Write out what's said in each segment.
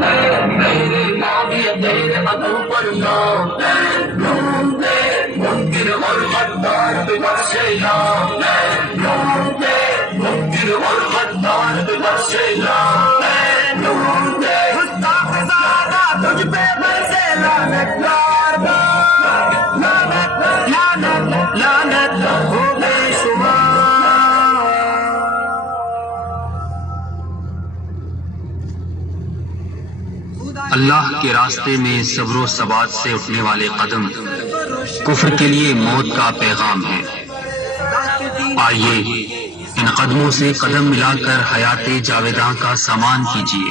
میرے معاویہ تیرے قدم پر نام منکر اور غدار پہ برسے نام منکر اور غدار پہ برسے نام گستاخ زیادہ تجھ پہ برسے لعنت لعنت لعنت ہو بے شمار. اللہ کے راستے میں صبر و ثبات سے اٹھنے والے قدم کفر کے لیے موت کا پیغام ہے. آئیے ان قدموں سے قدم ملا کر حیات جاویداں کا سامان کیجیے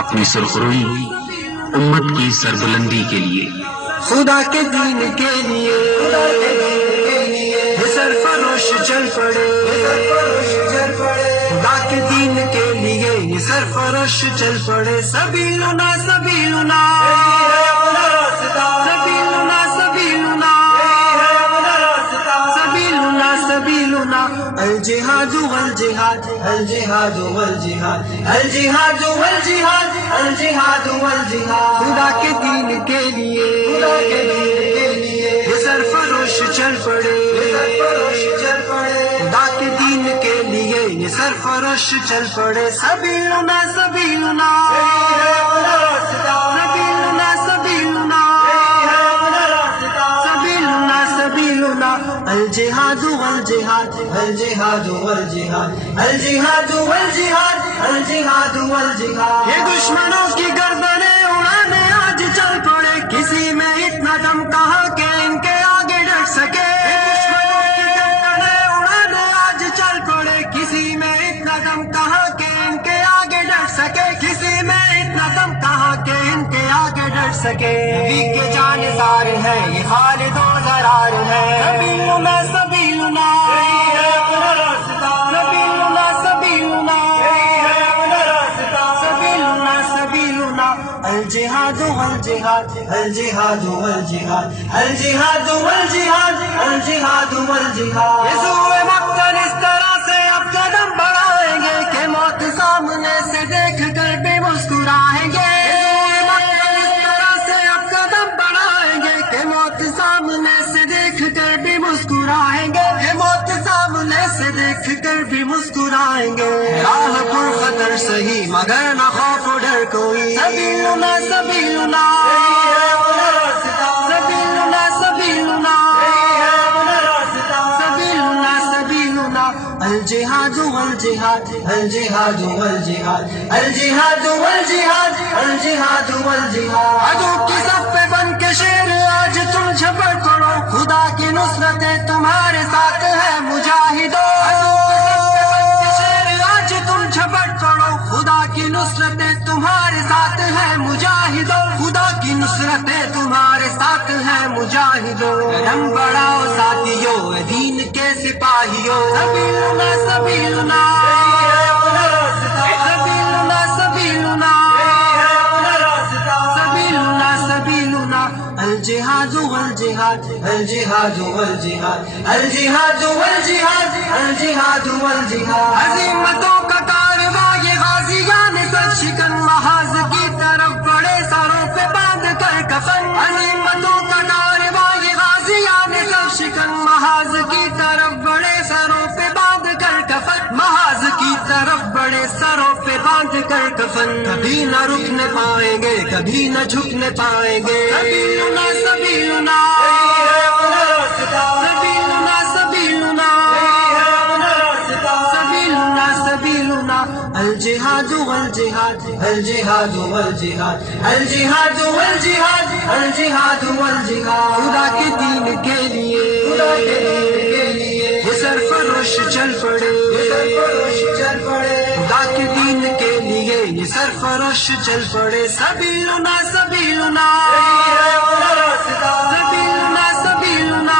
اپنی سرخروئی امت کی سربلندی کے لیے. خدا کے دین کے لیے سرفروش چل پڑے خدا کے دین کے لیے یہ سرفروش چل پڑے. سبیلنا سبیلنا سبیلنا سبیلنا سبیلنا سبیلنا الجہاد والجہاد الجہاد والجہاد الجہاد والجہاد الجہاد والجہاد. خدا کے دین کے لیے یہ سرفروش چل پڑے خدا کے دین کے لیے یہ سرفروش چل پڑے. سبیلنا سبیلنا سبیلنا سبیلنا سبیلنا سبیلنا الجہاد والجہاد الجہاد والجہاد الجہاد والجہاد الجہاد والجہاد. یہ دشمنوں کی گردنیں اڑانے آج چل پڑے کسی میں اتنا دم کہاں کہ ان کے آگے ڈٹ سکے. کسی میں اتنا دم کہاں کہ ان کے آگے ڈٹ سکے کسی میں اتنا دم کہاں کہ ان کے آگے ڈٹ سکے. نبی کے جانثار ہے یہ خالد و زرار ہے. سبیلنا سبیلنا سبیلنا سبیلنا سبیلنا سبیلنا الجہاد والجہاد الجہاد والجہاد الجہاد والجہاد الجہاد والجہاد. یسوع مقتل اس طرح سے اب قدم بڑھائیں گے کہ موت سامنے سے دیکھ کر بھی مسکرائیں گے. اس طرح سے اب قدم بڑھائیں گے کہ موت سامنے سے دیکھ کر بھی مسکرائیں گے کہ موت سامنے سے دیکھ کر بھی مسکرائیں گے. راہ پر خطر سہی مگر نہ خوف و ڈر کوئی. سبیلنا سبیلنا سبیلنا سبیلنا سبیلنا سبیلنا الجہاد والجہاد الجہاد والجہاد الجہاد والجہاد الجہاد والجہاد. عدو کی صف پہ بن کے شیر آج تم جھپٹ پڑو خدا کی نصرتیں تمہارے ساتھ ہے مجاہدو. آج تم جھپٹ پڑو خدا کی نصرتیں تمہارے ساتھ ہے مجاہدو. خدا کی نصرتیں تمہارے ساتھ ہے مجاہدو. قدم بڑھاؤ ساتھیو دین کے سپاہیو. سبیلنا سبیلنا سبیلنا سبیلنا سبیلنا سبیلنا الجہاد والجہاد الجہاد والجہاد الجہاد والجہاد الجہاد والجہاد. عظیمتوں کا کارواں یہ غازیان سر شکن محاذ کی طرف بڑے سروں پہ باندھ کر کفن. عظیمتوں کا کارواں یہ غازیان سر شکن محاذ کی طرف بڑے سروں پہ باندھ کر کفن. محاذ کی طرف بڑے سروں پہ باندھ کر کفن. کبھی نہ رکنے پائیں گے کبھی نہ جھکنے پائیں گے. سبیلنا سبیلنا سبیلنا سبیلنا سبیلنا سبیلنا الجہاد والجہاد الجہاد والجہاد الجہاد والجہاد الجہاد والجہاد. خدا کے دین کے لیے یہ سرفروش چل پڑے خدا کے دین کے لیے یہ سرفروش چل پڑے. سبیلنا سبیلنا سبیلنا سبیلنا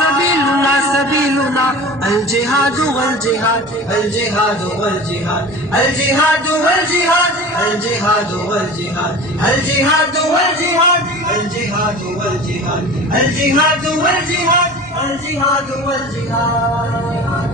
سبیلنا سبیلنا الجہاد والجہاد الجہاد والجہاد الجہاد والجہاد الجہاد والجہاد الجہاد والجہاد الجہاد والجہاد الجہاد والجہاد الجہاد والجہاد.